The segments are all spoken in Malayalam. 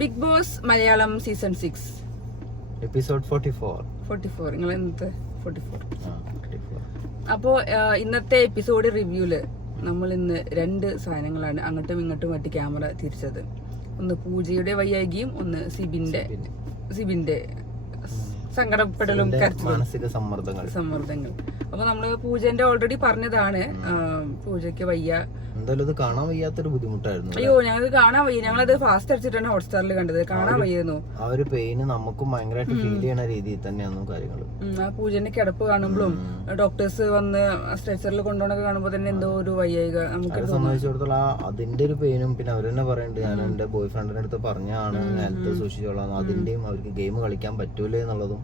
Big Boss Malayalam season 6 episode 44. നിങ്ങൾ ഇന്നത്തെ 44. അപ്പോ ഇന്നത്തെ എപ്പിസോഡ് റിവ്യൂല് നമ്മൾ ഇന്ന് 2 സാധനങ്ങളാണ് അങ്ങോട്ടും ഇങ്ങോട്ടും മാറ്റി ക്യാമറ തിരിച്ചത്. ഒന്ന് പൂജയുടെ വയ്യായികയും ഒന്ന് സിബിന്റെ സങ്കടപ്പെടലും മാനസിക സമ്മർദ്ദങ്ങൾ. അപ്പൊ നമ്മള് പൂജന്റെ ഓൾറെഡി പറഞ്ഞതാണ്, പൂജയ്ക്ക് വയ്യ. എന്തായാലും ഇത് കാണാൻ വയ്യാത്തൊരു ബുദ്ധിമുട്ടായിരുന്നു. അയ്യോ, ഞങ്ങൾക്ക് കാണാൻ വയ്യ. ഞങ്ങളത് ഫാസ്റ്റ് അടിച്ചിട്ടാണ് ഹോട്ട്സ്റ്റാറിൽ കണ്ടത്. കാണാൻ വയ്യായിരുന്നു. ആ ഒരു പെയിന് നമുക്കും ഭയങ്കരമായിട്ട് ഫീൽ ചെയ്യണ രീതിയിൽ തന്നെയാണ് കാര്യങ്ങൾ. ആ പൂജന്റെ കിടപ്പ് കാണുമ്പോഴും ഡോക്ടേഴ്സ് വന്ന് സ്ട്രെച്ചറിൽ കൊണ്ടുപോകണൊക്കെ കാണുമ്പോ തന്നെ എന്തോ ഒരു വയ്യായിക നമുക്ക് സംബന്ധിച്ചിടത്തോളം അതിന്റെ ഒരു പെയിനും, പിന്നെ അവർ തന്നെ പറയുന്നുണ്ട്, ഞാൻ എന്റെ ബോയ് ഫ്രണ്ടിന്റെ അടുത്ത് പറഞ്ഞാണ് ഹെൽത്ത് സൂക്ഷിച്ചോളാം, അതിന്റെയും അവർക്ക് ഗെയിം കളിക്കാൻ പറ്റൂലേ എന്നുള്ളതും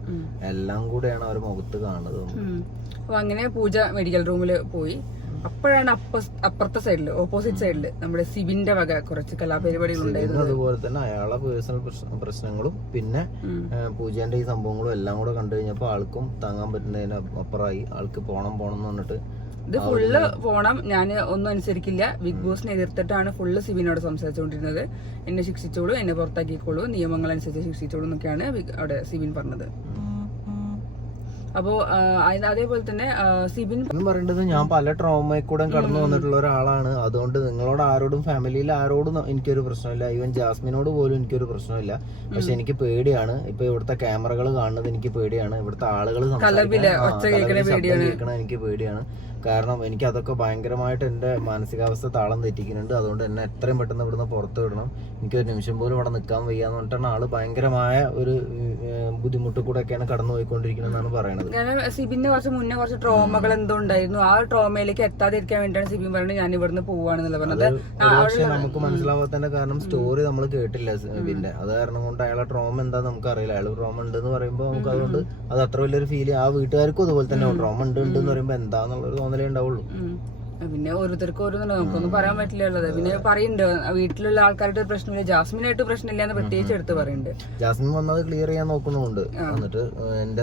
എല്ലാം കൂടെയാണ് അവർ മുഖത്ത് കാണുന്നത്. അപ്പൊ അങ്ങനെ പൂജ മെഡിക്കൽ റൂമിൽ പോയി. അപ്പോഴാണ് അപ്പുറത്തെ സൈഡില്, ഓപ്പോസിറ്റ് സൈഡില് നമ്മുടെ സിബിന്റെ വക കുറച്ച് കലാപരിപാടികൾ ഉണ്ടായിരുന്നു. അതുപോലെ തന്നെ അയാളെ പേഴ്സണൽ പ്രശ്നങ്ങളും പിന്നെ പൂജന്റെ ഈ സംഭവങ്ങളും എല്ലാം കൂടെ കണ്ടു കഴിഞ്ഞപ്പോ ആൾക്കും താങ്ങാൻ പറ്റുന്നതിന് അപ്പുറമായി. ആൾക്ക് പോണം എന്ന് പറഞ്ഞിട്ട് ഇത് ഫുള്ള് പോണം, ഞാൻ ഒന്നും അനുസരിക്കില്ല, ബിഗ് ബോസിനെ എതിർത്തിട്ടാണ് ഫുള്ള് സിബിനോട് സംസാരിച്ചുകൊണ്ടിരുന്നത്. എന്നെ ശിക്ഷിച്ചോളൂ, എന്നെ പുറത്താക്കിക്കോളൂ, നിയമങ്ങൾ അനുസരിച്ച് ശിക്ഷിച്ചോളൂ എന്നൊക്കെയാണ് അവിടെ സിബിൻ പറഞ്ഞത്. അപ്പോ അതേപോലെ തന്നെ സിബിൻ പറയേണ്ടത്, ഞാൻ പല ട്രോമയിൽ കൂടെ കടന്നു വന്നിട്ടുള്ള ഒരാളാണ്. അതുകൊണ്ട് നിങ്ങളോട് ആരോടും, ഫാമിലിയിൽ ആരോടും എനിക്കൊരു പ്രശ്നമില്ല. ഈവൻ ജാസ്മിനോട് പോലും എനിക്കൊരു പ്രശ്നമില്ല. പക്ഷെ എനിക്ക് പേടിയാണ്. ഇപ്പൊ ഇവിടുത്തെ ക്യാമറകൾ കാണുന്നത് എനിക്ക് പേടിയാണ്. ഇവിടുത്തെ ആളുകൾ കേൾക്കണ എനിക്ക് പേടിയാണ്. കാരണം എനിക്ക് അതൊക്കെ ഭയങ്കരമായിട്ട് എന്റെ മാനസികാവസ്ഥ താളം തെറ്റിക്കുന്നുണ്ട്. അതുകൊണ്ട് എന്നെ എത്രയും പെട്ടെന്ന് ഇവിടുന്ന് പുറത്തു വിടണം, എനിക്കൊരു നിമിഷം പോലും ഇവിടെ നിൽക്കാൻ വയ്യാന്ന് പറഞ്ഞിട്ടാണ് ആള് ഭയങ്കരമായ ഒരു ബുദ്ധിമുട്ട് കൂടെ ഒക്കെയാണ് കടന്നു പോയിക്കൊണ്ടിരിക്കുന്നതെന്നാണ് പറയുന്നത്. സിബിന് കുറച്ച് മുന്നേ കുറച്ച് ട്രോമകൾ എന്തോ ഉണ്ടായിരുന്നു. ആ ട്രോമയിലേക്ക് എത്താതിരിക്കാൻ വേണ്ടിയാണ് സിബിൻ പറയുന്നത് ഞാൻ ഇവിടുന്ന് പോവാണെന്നുള്ള പറഞ്ഞത്. പക്ഷെ നമുക്ക് മനസ്സിലാവാത്തതിന്റെ കാരണം സ്റ്റോറി നമ്മൾ കേട്ടില്ല സിബിന്റെ. അത് കാരണം കൊണ്ട് അയാളെ ട്രോമ എന്താ നമുക്ക് അറിയില്ല. അയാൾ ട്രോമ ഉണ്ടെന്ന് പറയുമ്പോൾ നമുക്ക് അതുകൊണ്ട് അത് അത്ര വലിയൊരു ഫീൽ. ആ വീട്ടുകാർക്കും അതുപോലെ തന്നെ ട്രോമ ഉണ്ട് എന്ന് പറയുമ്പോൾ എന്താന്നുള്ളൊരു തോന്നലേ ഉണ്ടാവുള്ളൂ. പിന്നെ ഓരോരുത്തർക്കും ഓരോന്നും നമുക്കൊന്നും പറയാൻ പറ്റില്ല ഉള്ളത്. പിന്നെ പറയുന്നുണ്ട് വീട്ടിലുള്ള ആൾക്കാരുടെ പ്രശ്നമില്ല, ജാസ്മിനായിട്ട് പ്രശ്നമില്ല എന്ന് പ്രത്യേകിച്ച് എടുത്ത് പറയുന്നുണ്ട്. ജാസ്മിൻ വന്നത് ക്ലിയർ ചെയ്യാൻ നോക്കുന്നുണ്ട്.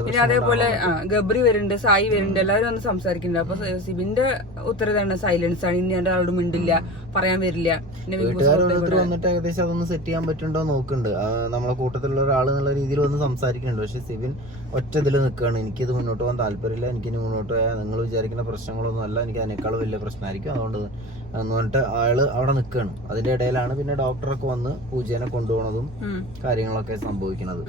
പിന്നെ അതേപോലെ ഗബ്രി വരുന്നുണ്ട്, സായി വരുന്നുണ്ട്, എല്ലാവരും ഒന്ന് സംസാരിക്കുന്നുണ്ട്. അപ്പൊ സിബിന്റെ ഉത്തരവാണ് സൈലൻസ് ആണ്, ഇനി എന്റെ ആളോട് മിണ്ടില്ല, പറയാൻ വരില്ല. വന്നിട്ട് ഏകദേശം അതൊന്ന് സെറ്റ് ചെയ്യാൻ പറ്റുന്നുണ്ടോ നോക്കുന്നുണ്ട്. നമ്മളെ കൂട്ടത്തിലുള്ള ഒരാൾ എന്നുള്ള രീതിയിൽ വന്ന് സംസാരിക്കുന്നുണ്ട്. പക്ഷെ സിബിൻ ഒറ്റ ഇതിൽ നിൽക്കുകയാണ്, എനിക്കിത് മുന്നോട്ട് പോകാൻ താല്പര്യമില്ല, എനിക്കിനി മുന്നോട്ട് പോയാൽ നിങ്ങൾ വിചാരിക്കുന്ന പ്രശ്നങ്ങളൊന്നും അല്ല, എനിക്ക് അതിനേക്കാളും വലിയ പ്രശ്നമായിരിക്കും, അതുകൊണ്ട് എന്ന് പറഞ്ഞിട്ട് ആള് അവിടെ നിൽക്കുകയാണ്. അതിന്റെ ഇടയിലാണ് പിന്നെ ഡോക്ടറൊക്കെ വന്ന് പൂജേനെ കൊണ്ടുപോകണതും കാര്യങ്ങളൊക്കെ സംഭവിക്കണത്.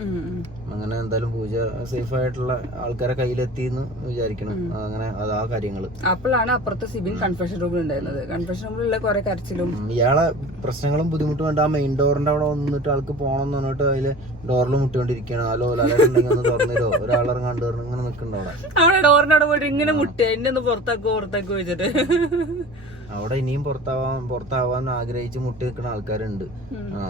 അങ്ങനെ എന്തായാലും പൂജ സേഫ് ആയിട്ടുള്ള ആൾക്കാരെ കയ്യിലെത്തി എന്ന് വിചാരിക്കണം. അങ്ങനെ അതാ കാര്യങ്ങള്. അപ്പോഴാണ് അപ്പുറത്തെ സിബിൻ കൺഫെഷൻ റൂമിൽ ഉണ്ടായിരുന്നത്. കൺഫെഷൻ റൂമിലുള്ള കുറെ കരച്ചിലും ഇയാളെ പ്രശ്നങ്ങളും ബുദ്ധിമുട്ടും വേണ്ട. ആ മെയിൻ ഡോറിന്റെ അവിടെ വന്നിട്ട് ആൾക്ക് പോകണം എന്ന് പറഞ്ഞിട്ട് അതില് ഡോറിൽ മുട്ടിക്കൊണ്ടിരിക്കുകയാണ്. ഹലോ ലാലുണ്ടെങ്കിൽ ഒന്ന് തുറന്നിരോ, ഒരാളിറങ്ങാണ്ട് ഇങ്ങനെ നിൽക്കുന്നുണ്ട് അവിടെ ഡോറിന്റെ അവിടെ പോയിട്ട് ഇങ്ങനെ മുട്ട എന്നെ ഒന്ന് പുറത്താക്കോ വെച്ചിട്ട്. അവിടെ ഇനിയും പുറത്താവാൻ ആഗ്രഹിച്ച് മുട്ടി നിൽക്കുന്ന ആൾക്കാരുണ്ട്.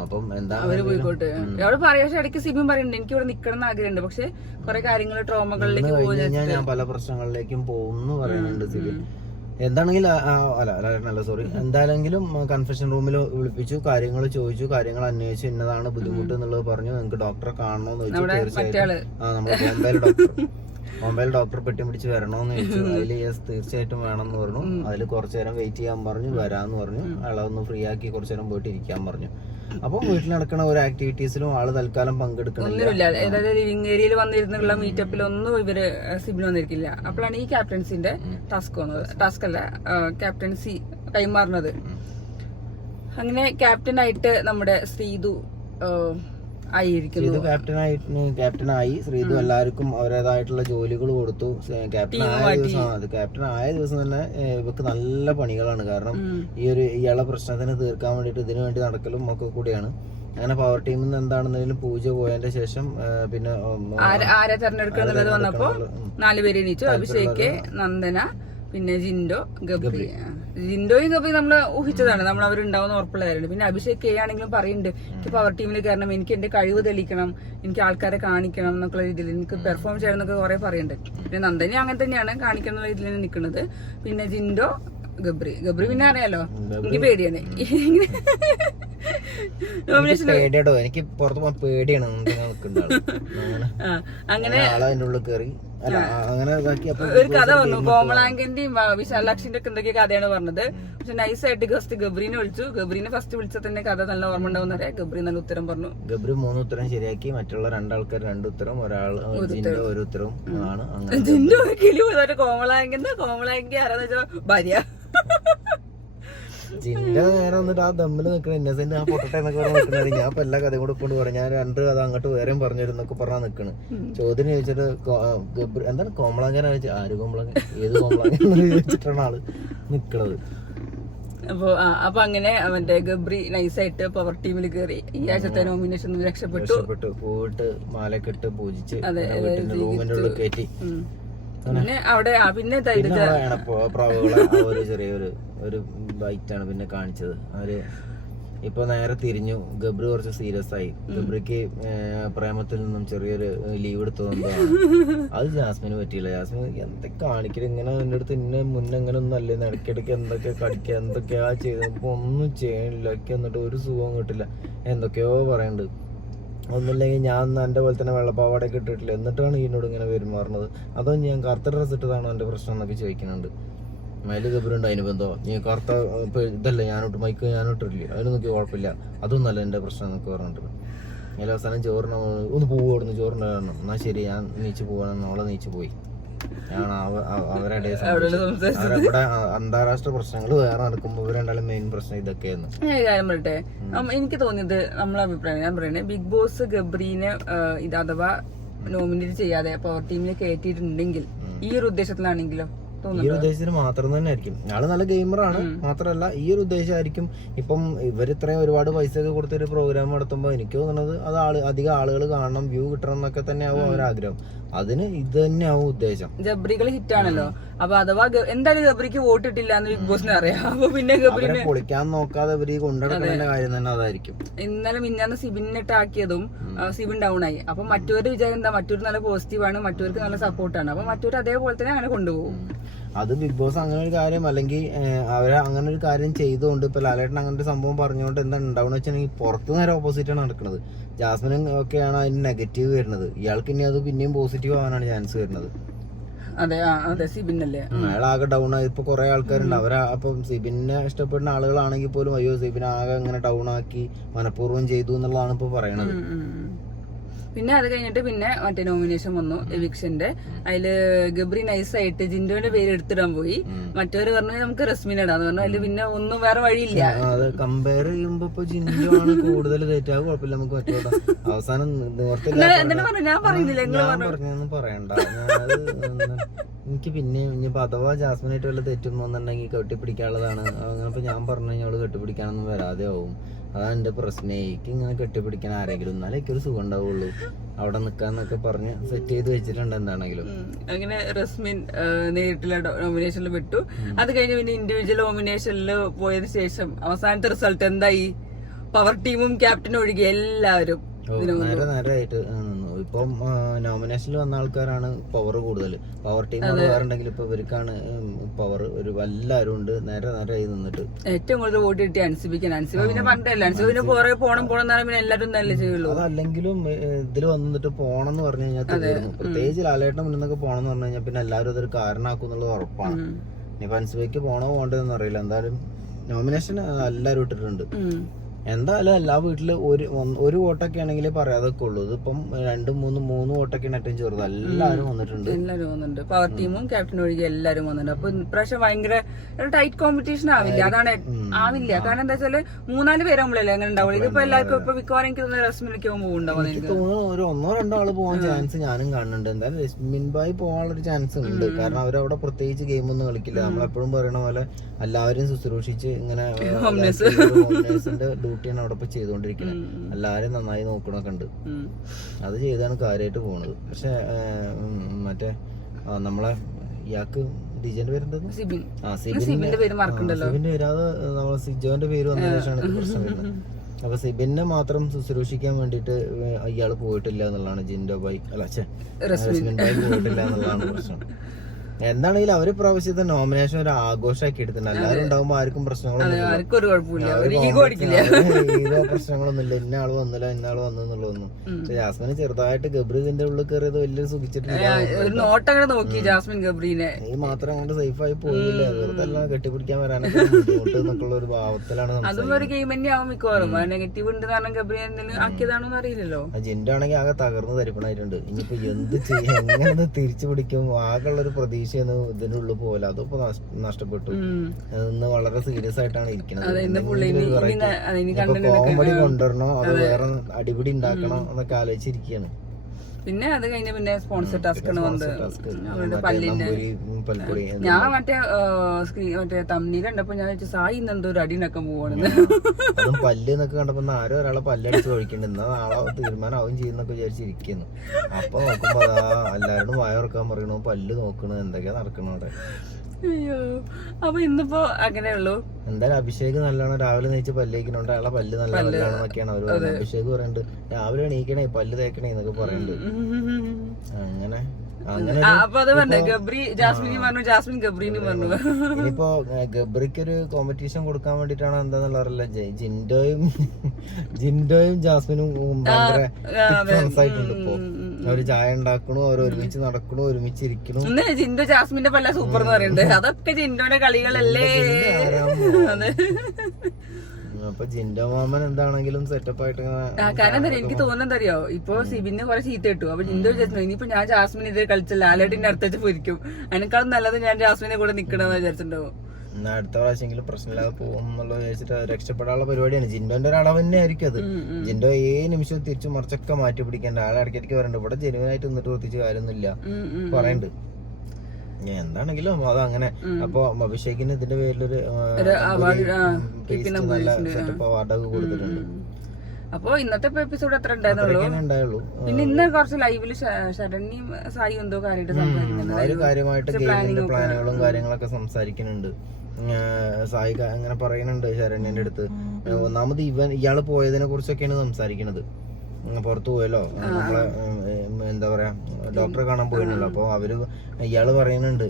അപ്പം എന്താ അവര് പോയിക്കോട്ടെ അവിടെ പറയാ. പക്ഷെ ഇടയ്ക്ക് സിബിൻ പറയുന്നുണ്ട് എനിക്ക് ഇവിടെ നിക്കണം എന്ന് ആഗ്രഹമുണ്ട്, പക്ഷെ കുറെ കാര്യങ്ങൾ ട്രോമകളിലേക്ക് കഴിഞ്ഞാൽ ഞാൻ പല പ്രശ്നങ്ങളിലേക്കും പോകുന്നു പറയുന്നുണ്ട് സിബിൻ. എന്താണെങ്കിലും എന്തായാലും കൺഫെഷൻ റൂമിൽ വിളിപ്പിച്ചു, കാര്യങ്ങൾ ചോദിച്ചു, കാര്യങ്ങൾ അന്വേഷിച്ചു, ഇന്നതാണ് ബുദ്ധിമുട്ട് എന്നുള്ളത് പറഞ്ഞു. നിങ്ങൾക്ക് ഡോക്ടറെ കാണണോന്ന് ചോദിച്ചു. തീർച്ചയായിട്ടും നമ്മുടെ മൊബൈൽ ഡോക്ടറെ പെട്ടി പിടിച്ച് വരണോന്ന് ചോദിച്ചു. അതിൽ യെസ് തീർച്ചയായിട്ടും വേണമെന്ന് പറഞ്ഞു. അതിൽ കുറച്ചു നേരം വെയിറ്റ് ചെയ്യാൻ പറഞ്ഞു, വരാന്ന് പറഞ്ഞു. അയാളെ ഒന്ന് ഫ്രീ ആക്കി കുറച്ചു നേരം പോയിട്ട് ഇരിക്കാൻ പറഞ്ഞു. അപ്പം വീട്ടിൽ നടക്കുന്ന ഒരു ആക്ടിവിറ്റീസിലും ആള് തൽക്കാലം പങ്കെടുക്കുന്നില്ല. അതായത് ലിവിംഗ് ഏരിയയിൽ വന്നിരുന്നുള്ള മീറ്റപ്പിലൊന്നും ഇവര് സിബിന് വന്നിരിക്കില്ല. അപ്പോഴാണ് ഈ ക്യാപ്റ്റൻസിന്റെ ടാസ്ക് അല്ല ക്യാപ്റ്റൻസി കൈമാറുന്നത്. അങ്ങനെ ക്യാപ്റ്റനായിട്ട് നമ്മുടെ ശ്രീതു ക്യാപ്റ്റനായി. ശ്രീതു എല്ലാവർക്കും അവരേതായിട്ടുള്ള ജോലികൾ കൊടുത്തു. ക്യാപ്റ്റൻ ആയ ദിവസം തന്നെ ഇവർക്ക് നല്ല പണികളാണ്. കാരണം ഇയാളെ പ്രശ്നത്തിന് തീർക്കാൻ വേണ്ടിയിട്ട് ഇതിനു വേണ്ടി നടക്കലും ഒക്കെ കൂടിയാണ്. അങ്ങനെ പവർ ടീമിൽ നിന്ന് എന്താണെന്നതിലും പൂജ പോയതിന്റെ ശേഷം പിന്നെ ആരെ തെരഞ്ഞെടുക്കുന്നത് വന്നപ്പോ 4 പേര് എണീച്ചു. അഭിഷേക്, നന്ദന, പിന്നെ ജിൻഡോയും ഗബ്രി നമ്മൾ ഊഹിച്ചതാണ്, നമ്മൾ അവരുണ്ടാവുന്ന ഉറപ്പുള്ളതായിരുന്നു. പിന്നെ അഭിഷേക് ആണെങ്കിലും പറയുന്നുണ്ട് എനിക്ക് പവർ ടീമിൽ കയറണം, എനിക്ക് എന്റെ കഴിവ് തെളിയിക്കണം, എനിക്ക് ആൾക്കാരെ കാണിക്കണം എന്നൊക്കെ രീതിയിൽ എനിക്ക് പെർഫോം ചെയ്യണം എന്നൊക്കെ കുറെ പറയുന്നുണ്ട്. പിന്നെ നന്ദനി അങ്ങനെ തന്നെയാണ് കാണിക്കുന്ന രീതിയിൽ നിൽക്കുന്നത്. പിന്നെ ജിൻഡോ, ഗബ്രി പിന്നെ അറിയാലോ എനിക്ക് പേടിയാണ്. പേടിയാടോ, എനിക്ക് പുറത്ത് പോകാൻ പേടിയാണ്. അങ്ങനെ അതിന്റെ ഉള്ളിൽ കയറി അങ്ങനെ ഒരു കഥ പറഞ്ഞു. കോമളാങ്കിന്റെയും വിശാലാക്ഷിന്റെ ഒക്കെ എന്തൊക്കെ കഥയാണ് പറഞ്ഞത്. പക്ഷെ നൈസായിട്ട് ഫസ്റ്റ് ഗബ്രീനെ വിളിച്ചു. ഗബ്രീനെ ഫസ്റ്റ് വിളിച്ചാൽ തന്നെ കഥ നല്ല ഓർമ്മ ഉണ്ടാവും അറിയാം. ഗബ്രി നല്ല ഉത്തരം പറഞ്ഞു. ഗബ്രി 3 ഉത്തരം ശരിയാക്കി. മറ്റുള്ള 2 ആൾക്കാർ 2 ഉത്തരം, ഒരാൾ ഒരു ഉത്തരവും ആണ്. ജിന്റെ കിളി പോയിട്ട് കോമളാങ്കി ആരാന്ന് വെച്ചാൽ ഭാര്യ. ജിന്റെ നേരെ വന്നിട്ട് ആ ദമ്മില് നിൽക്കണ ഇന്നസെന്റ് ആ പൊട്ടട്ടെ എന്നൊക്കെ പറഞ്ഞ് നിൽക്കണ. ഞാൻ ഇപ്പൊ എല്ലാ കഥയും കൂടെ കൊണ്ട് പറയാം. ഞാൻ 2 കഥ അങ്ങോട്ട് വേറെയും പറഞ്ഞിരുന്നൊക്കെ പറഞ്ഞാ നിക്കണ്. ചോദ്യം ചോദിച്ചിട്ട് എന്താണ് കോമളാങ്കനെ ചോദിച്ചാൽ ആര് കോമളാങ്കൻ, ഏത് കോമളാങ്കൻ ചോദിച്ചിട്ടാണ് ആള് നിക്കണത്. അപ്പൊ അങ്ങനെ അവന്റെ ഗബ്രി നൈസായിട്ട് പവർ ടീമിൽ കയറി. ഈ ആഴ്ചത്തെ നോമിനേഷൻ രക്ഷപ്പെട്ടു. പോയിട്ട് മാലയൊക്കെ ഇട്ട് പൂജിച്ച് റൂമിന്റെ ഉള്ളിൽ കയറ്റി. പിന്നെ അവിടെ പിന്നെ പ്രാവുകളെ ഒരു ചെറിയൊരു ബൈറ്റാണ് പിന്നെ കാണിച്ചത്. അവര് ഇപ്പൊ നേരെ തിരിഞ്ഞു. ഗബ്രി കുറച്ച് സീരിയസ് ആയി. ഗബ്രിക്ക് പ്രേമത്തിൽ നിന്നും ചെറിയൊരു ലീവ് എടുത്തതുകൊണ്ടാണ്. അത് ജാസ്മിന് പറ്റിയില്ല. ജാസ്മിൻ എന്തൊക്കെ കാണിക്കല് ഇങ്ങനെ എന്റെ അടുത്ത് ഇന്നെ മുന്നേ ഇങ്ങനെ ഒന്നും അല്ലേ, ഇടയ്ക്കിടയ്ക്ക് എന്തൊക്കെ കടിക്കുക എന്തൊക്കെയാ ചെയ്തപ്പോ ഒന്നും ചെയ്യണില്ല. എന്നിട്ട് ഒരു സുഖവും കിട്ടില്ല. എന്തൊക്കെയോ പറയുന്നുണ്ട്. ഒന്നുമില്ലെങ്കിൽ ഞാൻ എന്റെ പോലെ തന്നെ വെള്ളപ്പാവാടൊക്കെ ഇട്ടിട്ടില്ല, എന്നിട്ടാണ് ഇതിനോട് ഇങ്ങനെ പെരുമാറുന്നത്. അതോ ഞാൻ കറുത്ത ഡ്രസ് ഇട്ടതാണോ എന്റെ പ്രശ്നം എന്നൊക്കെ ചോദിക്കുന്നുണ്ട്. മയില് ഗബ്രുണ്ട്. അതിന് ബന്ധോ നീ കറുത്ത ഇപ്പൊ ഇതല്ലേ ഞാനിട്ട് മൈക്ക് ഞാനിട്ടിട്ടില്ല, അതിനൊന്നും കുഴപ്പമില്ല, അതൊന്നല്ല എന്റെ പ്രശ്നം എന്നൊക്കെ പറഞ്ഞിട്ട് അതിൽ അവസാനം ചോറിന് ഒന്ന് പോവുകയായിരുന്നു. ചോറിന് കാരണം എന്നാ ശരി ഞാൻ നീച്ചു പോവാണ്. അവളെ നീച്ചു പോയി. ഞാൻ അവരുടെ ഇവിടെ അന്താരാഷ്ട്ര പ്രശ്നങ്ങൾ വേറെ നടക്കുമ്പോ ഇവർ രണ്ടാളും മെയിൻ പ്രശ്നം ഇതൊക്കെയായിരുന്നു. കാര്യം പറയട്ടെ, എനിക്ക് തോന്നിയത് നമ്മളെ അഭിപ്രായം ഞാൻ പറയണേ, ബിഗ് ബോസ് ഗബ്രീനെ ഇത് അഥവാ നോമിനേറ്റ് ചെയ്യാതെ പവർ ടീമിനെ കയറ്റിയിട്ടുണ്ടെങ്കിൽ ഈ ഒരു ഉദ്ദേശത്തിലാണെങ്കിലോ ഈ ഒരു ഉദ്ദേശത്തിന് മാത്രം തന്നെ ആയിരിക്കും. ആള് നല്ല ഗെയിമറാണ്, മാത്രമല്ല ഈ ഒരു ഉദ്ദേശമായിരിക്കും. ഇപ്പം ഇവർ ഇത്രയും ഒരുപാട് പൈസ ഒക്കെ കൊടുത്തൊരു പ്രോഗ്രാം നടത്തുമ്പോൾ എനിക്ക് തോന്നുന്നത് അത് അധികം ആളുകൾ കാണണം, വ്യൂ കിട്ടണം എന്നൊക്കെ തന്നെ ആവും അവരാഗ്രഹം. അതിന് ഇത് തന്നെയാവും ഉദ്ദേശം. ഗബ്രികൾ ഹിറ്റാണല്ലോ. അപ്പൊ അഥവാ എന്തായാലും ഗബ്രിക്ക് വോട്ട് ഇട്ടില്ല എന്ന് ബിഗ് ബോസിന് അറിയാം. അപ്പൊ പിന്നെ ഗബ്രിനെ പൊളിക്കാൻ നോക്കാതെ ഇവര് കൊണ്ടുനടക്കുന്ന കാര്യം തന്നെ അതായിരിക്കും. ഇന്നലെ മിന്നാന്ന് സിബിനിട്ടാക്കിയതും സിബിൻ ഡൗൺ ആയി. അപ്പൊ മറ്റൊരു വിചാരം എന്താ, മറ്റൊരു നല്ല പോസിറ്റീവാണ്, മറ്റവർക്ക് നല്ല സപ്പോർട്ടാണ്. അപ്പൊ മറ്റൊരു അതേപോലെ തന്നെ അങ്ങനെ കൊണ്ടുപോകും. അത് ബിഗ് ബോസ് അങ്ങനെ ഒരു കാര്യം അല്ലെങ്കിൽ അവരെ അങ്ങനെ ഒരു കാര്യം ചെയ്തുകൊണ്ട് ഇപ്പൊ ലാലേട്ടൻ അങ്ങനെ ഒരു സംഭവം പറഞ്ഞുകൊണ്ട് എന്താ ഉണ്ടാവുന്ന വെച്ചിട്ടുണ്ടെങ്കിൽ പുറത്ത് നേരെ ഓപ്പോസിറ്റ് ആണ് നടക്കുന്നത്. ജാസ്മിനും ഒക്കെയാണ് അതിന് നെഗറ്റീവ് വരുന്നത്. ഇയാൾക്ക് ഇനി അത് പിന്നെയും പോസിറ്റീവ് ആവാനാണ് ചാൻസ് വരുന്നത്. അതെ സിബിനല്ലേ അയാൾ ആകെ ഡൗൺ ആയി. ഇപ്പൊ കുറെ ആൾക്കാരുണ്ട് അവരാ അപ്പം സിബിനെ ഇഷ്ടപ്പെടുന്ന ആളുകളാണെങ്കിൽ പോലും അയ്യോ സിബിനെ ആകെ ഇങ്ങനെ ഡൗൺ ആക്കി മനഃപൂർവ്വം ചെയ്തു എന്നുള്ളതാണ് ഇപ്പൊ പറയണത്. പിന്നെ അത് കഴിഞ്ഞിട്ട് പിന്നെ മറ്റേ നോമിനേഷൻ വന്നു എവിക്ഷന്റെ. അതില് ഗബ്രി നൈസായിട്ട് ജിൻഡോന്റെ പേര് എടുത്തിടാൻ പോയി. മറ്റവര് പറഞ്ഞു നമുക്ക് റസ്മിൻ ഇടാന്ന് പറഞ്ഞു. അതില് പിന്നെ ഒന്നും വേറെ വഴിയില്ല. അത് കമ്പയർ ചെയ്യുമ്പോ ഇപ്പൊ ജിൻഡോ ആണ് കൂടുതൽ തെറ്റാ, കുഴപ്പമില്ല നമുക്ക് മറ്റോടാ. അവസാനം ഞാൻ പറഞ്ഞൊന്നും പറയണ്ട. എനിക്ക് പിന്നെ ഇനിയിപ്പോ അഥവാ ജാസ്മിനായിട്ട് വല്ല തെറ്റുമ്പോന്നുണ്ടെങ്കിൽ കെട്ടിപ്പിടിക്കാനുള്ളതാണ്. അങ്ങനെ ഞാൻ പറഞ്ഞു കഴിഞ്ഞാൽ അവള് കെട്ടിപ്പിടിക്കാനൊന്നും വരാതെ ആവും. അതാണ് എന്റെ പ്രശ്നം. എനിക്ക് ഇങ്ങനെ കെട്ടിപ്പിടിക്കാൻ ആരെങ്കിലും എന്നാലേ എനിക്കൊരു സുഖം ഉണ്ടാവുള്ളൂ. അവിടെ നിക്കാന്നൊക്കെ പറഞ്ഞ് സെറ്റ് ചെയ്ത് വെച്ചിട്ടുണ്ട് എന്താണെങ്കിലും. അങ്ങനെ റസ്മിൻ നേരിട്ടുള്ള നോമിനേഷനിൽ വിട്ടു. അത് കഴിഞ്ഞ് പിന്നെ ഇൻഡിവിജ്വൽ നോമിനേഷനിൽ പോയതിനു ശേഷം അവസാനത്തെ റിസൾട്ട് എന്തായി? പവർ ടീമും ക്യാപ്റ്റനും ഒഴികെ എല്ലാവരും നേരായിട്ട് നിന്നു. ഇപ്പം നോമിനേഷനിൽ വന്ന ആൾക്കാരാണ് പവർ കൂടുതൽ. പവർ ടീം വേറുണ്ടെങ്കിൽ ഇപ്പൊ ഇവർക്കാണ് പവർ. ഒരു എല്ലാവരും ഉണ്ട് നേരായി നിന്നിട്ട്. ഏറ്റവും കൂടുതൽ വോട്ട് കിട്ടിയ അൻസിബിക്കാൻ. അൻസിബ പിന്നെ പറഞ്ഞില്ല, അൻസിബ പിന്നെ പുറകെ പോണം പിന്നെ എല്ലാവരും തന്നെ ചെയ്യുള്ളൂ. അതല്ലെങ്കിലും ഇതിൽ വന്നിട്ട് പോണം എന്ന് പറഞ്ഞു കഴിഞ്ഞാൽ തീർന്നു. പ്രത്യേകിച്ച് ലാലേട്ടൻ മുന്നൊക്കെ പോണം എന്ന് പറഞ്ഞു കഴിഞ്ഞാൽ പിന്നെ എല്ലാവരും അതൊരു കാരണമാക്കും എന്നുള്ളത് ഉറപ്പാണ്. ഇനിയിപ്പൊ അൻസിബയ്ക്ക് പോണോ പോകണ്ടെന്ന് അറിയില്ല. എന്തായാലും നോമിനേഷൻ എല്ലാവരും ഇട്ടിട്ടുണ്ട്. എന്തായാലും എല്ലാ വീട്ടില് ഒരു വോട്ടൊക്കെ ആണെങ്കിൽ പറയാതൊക്കെ ഉള്ളൂ. ഇതിപ്പം 2-3 വോട്ടൊക്കെയാണ് ഏറ്റവും ചെറുത്. എല്ലാവരും വന്നിട്ടുണ്ട്. പവർ ടീമും ക്യാപ്റ്റനും ഒഴികെ എല്ലാവരും വന്നിട്ടുണ്ട്. അപ്പൊ ഇപ്രാവശ്യം ഭയങ്കര ടൈറ്റ് കോമ്പറ്റീഷൻ ആവില്ല. അതാണ് ആവില്ല. കാരണം എന്താ വെച്ചാല് 3-4 പേരാകുമ്പോഴല്ലേ അങ്ങനെ ഉണ്ടാവുള്ളൂ. ഇതിപ്പോ എല്ലാവർക്കും ഇപ്പൊ മിക്കവാറും എനിക്ക് തോന്നുന്നു റസ്മിനൊക്കെ പോകുന്നുണ്ടാവും. എനിക്ക് തോന്നുന്നു ഒരു 1-2 ആള് പോകാൻ ചാൻസ് ഞാനും കാണുന്നുണ്ട്. എന്തായാലും രശ്മിൻ ഭായ് പോകാനുള്ളൊരു ചാൻസ് ഉണ്ട്. കാരണം അവരവിടെ പ്രത്യേകിച്ച് ഗെയിമൊന്നും കളിക്കില്ല. നമ്മളെപ്പോഴും പറയണ പോലെ എല്ലാവരും ശുശ്രൂഷിച്ച് ഇങ്ങനെ ഹോംനേഴ്സിന്റെ ഡ്യൂട്ടിയാണ് അവിടെ ഇപ്പൊ ചെയ്തുകൊണ്ടിരിക്കുന്നത്. എല്ലാരും നന്നായി നോക്കണൊക്കെ ഉണ്ട്. അത് ചെയ്താണ് കാര്യമായിട്ട് പോണത്. പക്ഷെ മറ്റേ നമ്മളെ ഇയാൾക്ക് ഡിജന്റെ പേരെന്താ? സിബിന്റെ പേര് അത് നമ്മളെ സിജോന്റെ പേര് വന്ന ശേഷമാണ് പ്രശ്നം വരുന്നത്. അപ്പൊ സിബിനെ മാത്രം ശുശ്രൂഷിക്കാൻ വേണ്ടിട്ട് ഇയാള് പോയിട്ടില്ല എന്നുള്ളതാണ്. ജിൻഡോ ബൈ അല്ല റസ്മിൻ ബൈ പോയിട്ടില്ല എന്നുള്ളതാണ് പ്രശ്നം. എന്താണെങ്കിലും അവര് പ്രാവശ്യത്തെ നോമിനേഷൻ ഒരു ആഘോഷമാക്കി എടുത്തിട്ടുണ്ട്. എല്ലാവരും ഉണ്ടാവുമ്പോ ആർക്കും ഈഗോ പ്രശ്നങ്ങളൊന്നുമില്ല. ഇന്ന ആള് വന്നില്ല, ഇന്ന ആള് വന്നു എന്നുള്ളതൊന്നും. പക്ഷെ ജാസ്മിന് ചെറുതായിട്ട് ഗബ്രി ഇതിന്റെ ഉള്ളിൽ കയറിയത് വലിയൊരു സുഖിച്ചിട്ടില്ല. ഈ മാത്രം കൊണ്ട് സേഫ് ആയി പോയില്ല. വെറുതെ എല്ലാം കെട്ടിപ്പിടിക്കാൻ വരാനൊക്കെ ബുദ്ധിമുട്ട് എന്നൊക്കെയുള്ള ഒരു ഭാവത്തിലാണ്. ജിൻഡോ ആണെങ്കിൽ ആകെ തകർന്ന് തരിപ്പണായിട്ടുണ്ട്. ഇനിയിപ്പോ എന്ത് ചെയ്യാൻ, എങ്ങനെ തിരിച്ചു പിടിക്കും, ആകെയുള്ള ഒരു പ്രതീക്ഷയൊന്നും ഇതിന്റെ ഉള്ളിൽ പോലെ അതിപ്പോ നഷ്ടപ്പെട്ടു. ഇന്ന് വളരെ സീരിയസ് ആയിട്ടാണ് ഇരിക്കുന്നത്. കോമഡി കൊണ്ടുവരണോ അത് വേറെ അടിപിടി ഉണ്ടാക്കണോ എന്നൊക്കെ ആലോചിച്ചിരിക്കുകയാണ്. പിന്നെ അത് കഴിഞ്ഞ പിന്നെ സ്പോൺസർ ടാസ്ക് വന്നത് അവരുടെ പല്ലിന്റെ. ഞാൻ മറ്റേ തമ്മിൽ കണ്ടപ്പോ ഞാൻ വെച്ചാൽ സായി ഇന്ന് എന്തോ ഒരു അടിനൊക്കെ പോവാണെന്ന്. അതും പല്ല് എന്നൊക്കെ കണ്ടപ്പോ ആരോ ഒരാളെ പല്ലടിച്ച് ഒഴിക്കണ്ട്. എന്നാ നാളെ തീരുമാനമാവും ചെയ്യുന്നൊക്കെ വിചാരിച്ചിരിക്കുന്നു. അപ്പൊ നോക്കുമ്പോ അതാ എല്ലാവരോടും വായോർക്കാൻ പറയണു, പല്ല് നോക്കണു, എന്തൊക്കെയാ നടക്കണു അവിടെ. അയ്യോ, അപ്പൊ ഇന്നിപ്പോ അങ്ങനെയുള്ളൂ. എന്തായാലും അഭിഷേക് നല്ലോണം രാവിലെ നീച്ച് പല്ലേക്കുന്നുണ്ട്. അയാളെ പല്ല് നല്ലതാണെന്നൊക്കെയാണ് അവര് പറയുന്നത്. അഭിഷേക് പറയുന്നുണ്ട് രാവിലെ എണീക്കണേ പല്ല് തേക്കണേ എന്നൊക്കെ പറയുന്നുണ്ട്. അങ്ങനെ ഇനിയിപ്പോ ഗബ്രിക്ക് ഒരു കോമ്പറ്റീഷൻ കൊടുക്കാൻ വേണ്ടിട്ടാണ് എന്താന്നുള്ള അറിയില്ല. ജിൻഡോയും ജാസ്മിനും ഭയങ്കര ഡിഫറൻസ് ആയിട്ടുണ്ട്. ഇപ്പൊ അവര് ചായ ഉണ്ടാക്കണു, അവർ ഒരുമിച്ച് നടക്കണു, ഒരുമിച്ച് ഇരിക്കണു. ജിൻഡോ ജാസ്മിന്റെ പല്ല സൂപ്പർ എന്ന് പറയുന്നുണ്ട്. അതൊക്കെ ജിൻഡോയുടെ കളികളല്ലേ. അപ്പൊ ജിൻഡോ മാമൻ എന്താണെങ്കിലും സെറ്റപ്പ് ആയിട്ട്. കാരണം എന്താ എനിക്ക് തോന്നുന്നത് അറിയോ, ഇപ്പൊ സിബിന് കുറെ ചീത്ത കിട്ടു. അപ്പൊ ജിൻഡോ വിചാരിച്ചു ഇനിയിപ്പോ ഞാൻ ജാസ്മിൻ ഇതേ കളിച്ച ലാലേട്ടിന്റെ അടുത്തേക്ക് പൊരിക്കും, അതിനേക്കാളും നല്ലത് ഞാൻ ജാസ്മിനെ കൂടെ നിക്കണമെന്ന് വിചാരിച്ചിട്ടുണ്ടാവും. എന്നാ അടുത്ത പ്രാവശ്യമെങ്കിലും പ്രശ്നമില്ലാതെ പോകും എന്നുള്ളത് വിചാരിച്ചിട്ട് രക്ഷപ്പെടാനുള്ള പരിപാടിയാണ്. ജിൻഡോന്റെ ഒരു അളവ് തന്നെ ആയിരിക്കും അത്. ജിൻഡോ നിമിഷം തിരിച്ചു മറിച്ചൊക്കെ മാറ്റി പിടിക്കേണ്ട ആളെ ഇടയ്ക്കിടയ്ക്ക് പറയുന്നുണ്ട്. ഇവിടെ ജെനുവനായിട്ട് നിന്നിട്ട് പ്രത്യേകിച്ച് കാര്യമൊന്നുമില്ല പറയുന്നുണ്ട്. എന്താണെങ്കിലും അത് അങ്ങനെ. അപ്പൊ അഭിഷേകിന് ഇതിന്റെ പേരിലൊരു നല്ല സെറ്റപ്പ് അവാർഡൊക്കെ കൊടുത്തിട്ടുണ്ട്. അപ്പൊ ഇന്നത്തെ എപ്പിസോഡ് അത്ര ഉണ്ടായിരുന്നുള്ളൂ. പിന്നെ ഇന്ന് കുറച്ച് ലൈവില് ശരണ്യം സായി എന്തോ കാര്യമായിട്ട് ഗെയിമിന്റെ പ്ലാനുകളും കാര്യങ്ങളൊക്കെ സംസാരിക്കുന്നുണ്ട്. സായി അങ്ങനെ പറയുന്നുണ്ട് ശരണ്യന്റെ അടുത്ത്. ഒന്നാമത് ഇയാള് പോയതിനെ കുറിച്ചൊക്കെയാണ് സംസാരിക്കുന്നത്. പുറത്തു പോയല്ലോ, നമ്മളെ എന്താ പറയാ ഡോക്ടറെ കാണാൻ പോയിരുന്നല്ലോ. അപ്പൊ ഇയാള് പറയുന്നുണ്ട്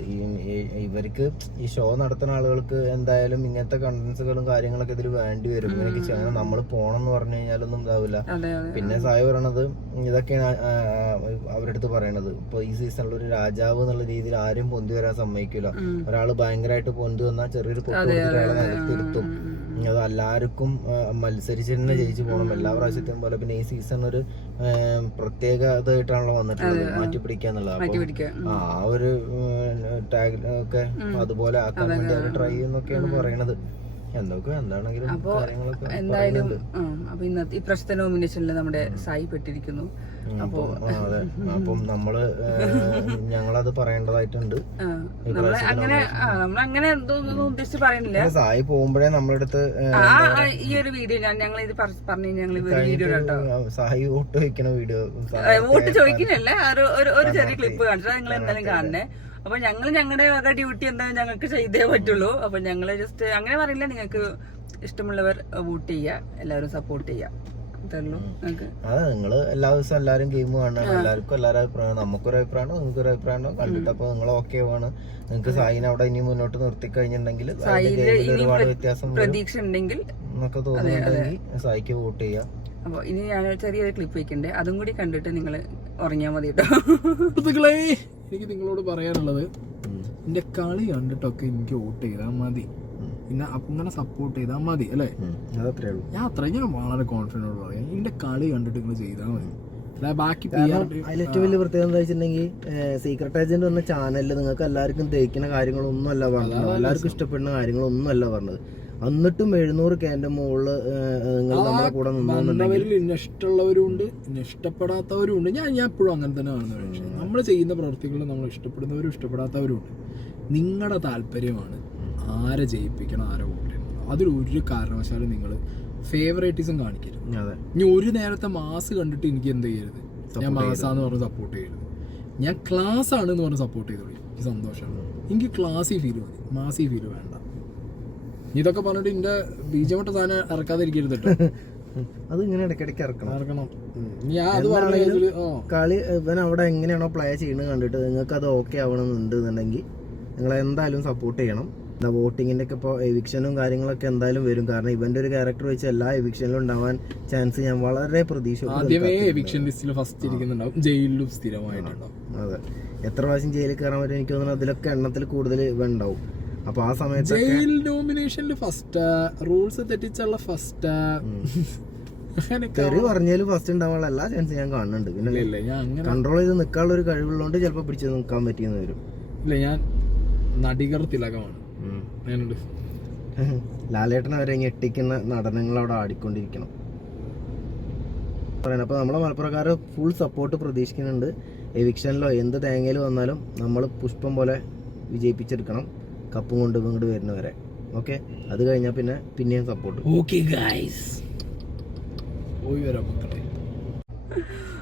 ഇവർക്ക് ഈ ഷോ നടത്തുന്ന ആളുകൾക്ക് എന്തായാലും ഇങ്ങനത്തെ കണ്ടന്റ്സുകളും കാര്യങ്ങളൊക്കെ ഇതിൽ വേണ്ടി വരും. എനിക്ക് നമ്മൾ പോണം എന്ന് പറഞ്ഞു കഴിഞ്ഞാലൊന്നും ഇതാവില്ല. പിന്നെ സായി പറയണത് ഇതൊക്കെയാണ് അവരുടെ അടുത്ത് പറയണത്. ഇപ്പൊ ഈ സീസണിൽ ഒരു രാജാവ് എന്നുള്ള രീതിയിൽ ആരും പൊന്തി വരാൻ സമ്മതിക്കില്ല. ഒരാള് ഭയങ്കരമായിട്ട് പൊന്തി വന്നാൽ ചെറിയൊരു പൊട്ടി അയാളെ നിലത്തിരുത്തും. അത് എല്ലാവർക്കും മത്സരിച്ച് തന്നെ ജയിച്ചു പോകണം എല്ലാ പ്രാവശ്യത്തെയും പോലെ. പിന്നെ ഈ സീസൺ ഒരു പ്രത്യേകതയായിട്ടാണല്ലോ വന്നിട്ടുള്ളത്, മാറ്റി പിടിക്കാന്നുള്ളത്. അപ്പൊ ആ ഒരു ടാഗ് ഒക്കെ അതുപോലെ ആക്കാൻ വേണ്ടി അവർ ട്രൈ ചെയ്യുന്നൊക്കെയാണ് പറയണത്. എന്തൊക്കെ എന്താണെങ്കിലും എന്തായാലും അപ്പൊ ഇന്നത്തെ ഈ പ്രശ്ന നോമിനേഷനിൽ നമ്മുടെ സായി പെട്ടിരിക്കുന്നു. അപ്പൊ അപ്പം ഞങ്ങളത് പറയേണ്ടതായിട്ടുണ്ട്. നമ്മളങ്ങനെ എന്തോന്നും ഉദ്ദേശിച്ച് പറയുന്നില്ല. സായി പോകുമ്പോഴേ നമ്മളടുത്ത് ഈ ഒരു വീഡിയോ ഞങ്ങൾ ഇത് പറഞ്ഞു ഞങ്ങൾ വീഡിയോ കേട്ടോ. സായി വോട്ട് ചോദിക്കണ വീഡിയോ, വോട്ട് ചോദിക്കുന്നില്ല, ഒരു ചെറിയ ക്ലിപ്പ് കാണിച്ചാൽ നിങ്ങൾ എന്തായാലും കാണണേ. അപ്പൊ ഞങ്ങളുടെ വക ഡ്യൂട്ടി എന്തായാലും ഞങ്ങൾക്ക് ചെയ്തേ പറ്റുള്ളൂ. അപ്പൊ ഞങ്ങള് ജസ്റ്റ് അങ്ങനെ പറയില്ല, നിങ്ങൾക്ക് ഇഷ്ടമുള്ളവർ വോട്ട് ചെയ്യുക, എല്ലാവരും സപ്പോർട്ട് ചെയ്യുക. അതെ, നിങ്ങള് എല്ലാ ദിവസവും എല്ലാരും ഗെയിം കാണണം. എല്ലാവർക്കും എല്ലാവരും അഭിപ്രായം, നമുക്കൊരു അഭിപ്രായമാണോ നിങ്ങൾക്കൊരു അഭിപ്രായമാണോ കണ്ടിട്ട് അപ്പൊ നിങ്ങൾ ഓക്കെ ആണ്. നിങ്ങൾക്ക് സായിനെ അവിടെ ഇനി മുന്നോട്ട് നിർത്തി കഴിഞ്ഞിട്ടുണ്ടെങ്കിൽ ഒരുപാട് വ്യത്യാസം പ്രതീക്ഷ ഉണ്ടെങ്കിൽ എന്നൊക്കെ തോന്നുന്നുണ്ടെങ്കിൽ സായിക്ക് വോട്ട് ചെയ്യാം. അപ്പൊ ഇനി ഞാൻ ചെറിയൊരു ക്ലിപ്പ് വെക്കണ്ടേ, അതും കൂടി കണ്ടിട്ട് നിങ്ങൾ ഉറങ്ങിയാൽ മതി കേട്ടോ. എനിക്ക് നിങ്ങളോട് പറയാനുള്ളത്, എന്റെ കളി കണ്ടിട്ടൊക്കെ എനിക്ക് വോട്ട് ചെയ്താൽ മതി, പിന്നെ അങ്ങനെ സപ്പോർട്ട് ചെയ്താൽ മതി അല്ലേ. ഞാൻ വളരെ കോൺഫിഡൻറ്റോട് പറയാം, എന്റെ കളി കണ്ടിട്ട് നിങ്ങൾ ചെയ്താൽ മതി. ബാക്കി ഏറ്റവും വലിയ പ്രത്യേകത എന്താ വെച്ചിട്ടുണ്ടെങ്കിൽ സീക്രട്ട് ഏജന്റ് എന്ന ചാനലിൽ നിങ്ങൾക്ക് എല്ലാവർക്കും തേക്കുന്ന കാര്യങ്ങളൊന്നും അല്ല പറഞ്ഞത്, എല്ലാവർക്കും ഇഷ്ടപ്പെടുന്ന കാര്യങ്ങളൊന്നും അല്ല പറഞ്ഞത്. എന്നിട്ടും 700K മുകളില് നിങ്ങൾ നമ്മുടെ കൂടെ നിന്നവരിൽ എന്നെ ഇഷ്ടമുള്ളവരും ഉണ്ട്, എന്നെ ഇഷ്ടപ്പെടാത്തവരും ഉണ്ട്. ഞാൻ എപ്പോഴും അങ്ങനെ തന്നെ കാണുന്നത്. പക്ഷേ നമ്മൾ ചെയ്യുന്ന പ്രവൃത്തികൾ നമ്മൾ ഇഷ്ടപ്പെടുന്നവരും ഇഷ്ടപ്പെടാത്തവരും ഉണ്ട്. നിങ്ങളുടെ താല്പര്യമാണ് ആരെ ജയിപ്പിക്കണം, ആരെ വോട്ട് ചെയ്യണം. അതിലൊരു കാരണവശാലും നിങ്ങൾ ഫേവറേറ്റിസം കാണിക്കരുത്. ഇനി ഒരു നേരത്തെ മാസ് കണ്ടിട്ട് എനിക്ക് എന്ത് ചെയ്യരുത്, ഞാൻ മാസാന്ന് പറഞ്ഞ് സപ്പോർട്ട് ചെയ്യരുത്. ഞാൻ ക്ലാസ് ആണ് എന്ന് പറഞ്ഞ് സപ്പോർട്ട് ചെയ്തോളി, എനിക്ക് സന്തോഷമാണ്. എനിക്ക് ക്ലാസ്സിൽ ഫീൽ മതി, മാസി ഫീൽ വേണ്ട. ഇതൊക്കെ പറഞ്ഞിട്ട് എന്റെ ബീജമട്ട സാധനം ഇറക്കാതിരിക്കരുത് കേട്ടോ. അത് ഇങ്ങനെ ഇടയ്ക്കിടയ്ക്ക് ഇറക്കണം. കളി ഇവൻ അവിടെ എങ്ങനെയാണോ പ്ലേ ചെയ്യുന്നത് കണ്ടിട്ട് നിങ്ങൾക്ക് അത് ഓക്കെ ആവണമെന്നുണ്ടെന്നുണ്ടെങ്കിൽ നിങ്ങൾ എന്തായാലും സപ്പോർട്ട് ചെയ്യണം. എന്താ വോട്ടിങ്ങിൻ്റെ ഒക്കെ ഇപ്പോൾ എവിക്ഷനും കാര്യങ്ങളൊക്കെ എന്തായാലും വരും. കാരണം ഇവൻ്റെ ഒരു ക്യാരക്ടർ വെച്ച് എല്ലാ എവിക്ഷനിലും ഉണ്ടാവാൻ ചാൻസ് ഞാൻ വളരെ ആദ്യമേ എവിക്ഷൻ ലിസ്റ്റിൽ ഫസ്റ്റ് ഇരിക്കുന്നുണ്ടാവും, ജയിലിലും സ്ഥിരമായിട്ടുണ്ടാവും. അതെ, എത്ര പ്രാവശ്യം ജയിലിൽ കയറാൻ പറ്റും എനിക്ക് തോന്നുന്നു അതിലൊക്കെ എണ്ണത്തിൽ കൂടുതൽ ഇവ ഉണ്ടാവും. അപ്പൊ ആ സമയത്ത് ജയിൽ നോമിനേഷനിൽ ഫസ്റ്റ്, റൂൾസ് തെറ്റിച്ചുള്ള ഫസ്റ്റ്, തെറി പറഞ്ഞാലും ഫസ്റ്റ് ഉണ്ടാവാനുള്ള എല്ലാ ചാൻസും ഞാൻ കാണുന്നുണ്ട്. പിന്നെ കൺട്രോൾ ചെയ്ത് നിൽക്കാനുള്ള ഒരു കഴിവുള്ളതുകൊണ്ട് ചിലപ്പോൾ പിടിച്ചു നിൽക്കാൻ പറ്റിയെന്ന് വരും. ഇല്ല, ഞാൻ നടികർ തിലകമാണ്. ലാലേട്ടനെ വരെ ഞെട്ടിക്കുന്ന നടനങ്ങൾ അവിടെ ആടിക്കൊണ്ടിരിക്കണം പറയാൻ. അപ്പൊ നമ്മളെ മലപ്പുറക്കാർ ഫുൾ സപ്പോർട്ട് പ്രതീക്ഷിക്കുന്നുണ്ട്. എവിക്ഷനിലോ എന്ത് തേങ്ങയിൽ വന്നാലും നമ്മൾ പുഷ്പം പോലെ വിജയിപ്പിച്ചെടുക്കണം, കപ്പും കൊണ്ട് ഇങ്ങോട്ട് വരുന്നവരെ. ഓക്കെ, അത് കഴിഞ്ഞാൽ പിന്നെ പിന്നെയും സപ്പോർട്ട്. ഓക്കെ ഗൈസ്, പോയി വരാം മക്കളെ.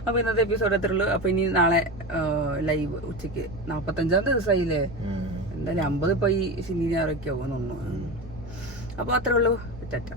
അപ്പൊ ഇന്നത്തെ എപ്പിസോഡ് എത്ര ഉള്ളൂ. അപ്പൊ ഇനി നാളെ ലൈവ് ഉച്ചക്ക് 45-ാം ദിവസമായില്ലേ, എന്തായാലും 50 ഇപ്പൊ ഈ ശനി ഞായറൊക്കെ ആവും തോന്നുന്നു. അപ്പൊ അത്രേ ഉള്ളൂ. ടാറ്റ.